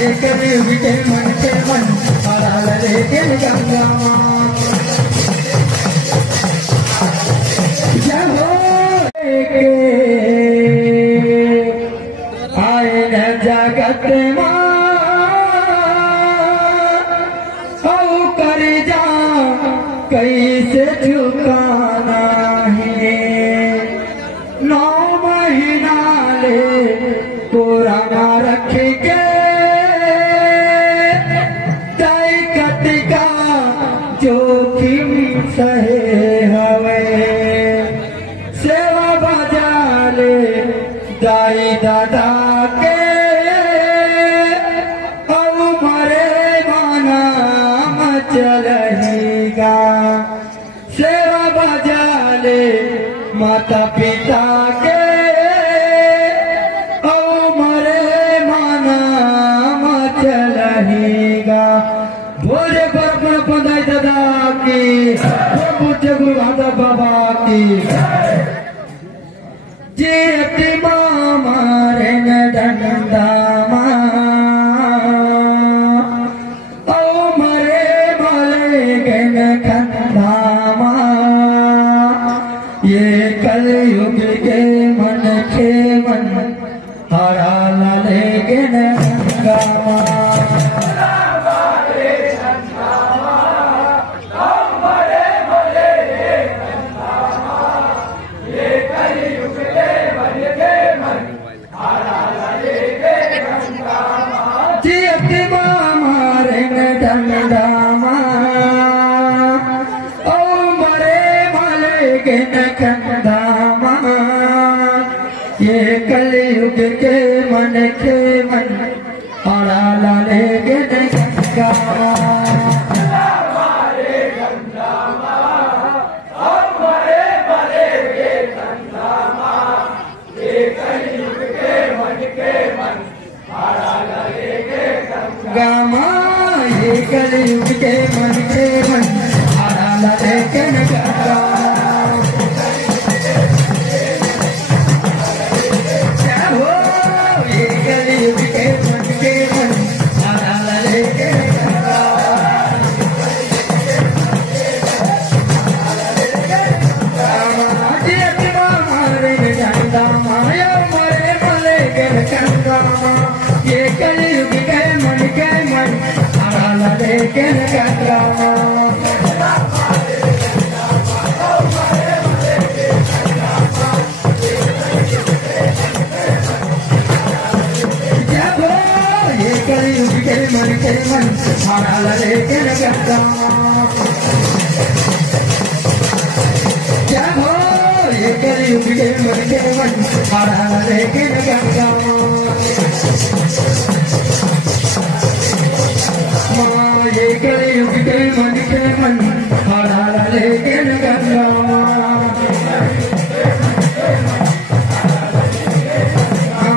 ये कलयुग के मन हरा लेकिन गंगा जय हो आए न जगत कर जा कैसे झुकाना है 9 महीना ले पुराना रख के दाई कटिका जोखिम सहे हवे सेवा बजा ले दाई दादा के चलेगा सेवा बजा ले माता पिता के ओ मरे माना चलेगा भोरे पर पदाई दादा की पूज्य गुरु राधा बाबा की जेती मामा रे डंडा ये कलयुग के मन हरा लेकिन गंगा ये कलयुग के मन हरा लेकिन गंगा गामा ये कलयुग के मन हरा लेकिन गंगा ये कलयुग के मन हरा लेकिन गंगा ये कलयुग के मन हरा लेकिन गंगा ये कलयुग के मन हरा लेकिन गंगा ये कलयुग के मन हरा लेकिन गंगा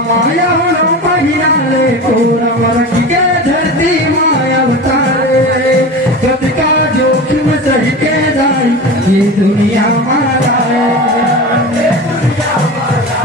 माया महीना ले पूरा वर्ष के धरती माया अवतारे गत का जोखिम सही के दाई ये दुनिया मारा ये दुनिया मारा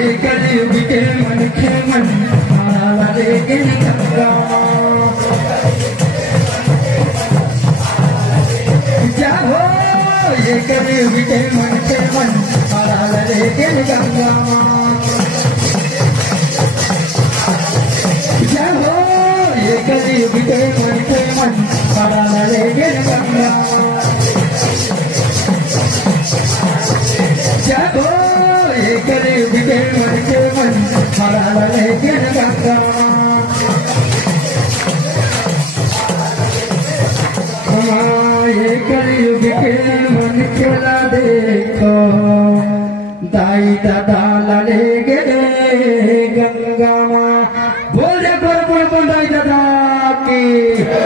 ये कलयुग के मन हरा लेकिन गंगा ये कलयुग के मन हरा लेकिन गंगा ये कलयुग के मन हरा लेकिन गंगा ये कलयुग के मन हरा लेकिन दाई दादा ले गए गंगा माँ। बोल दे दाई दादा की।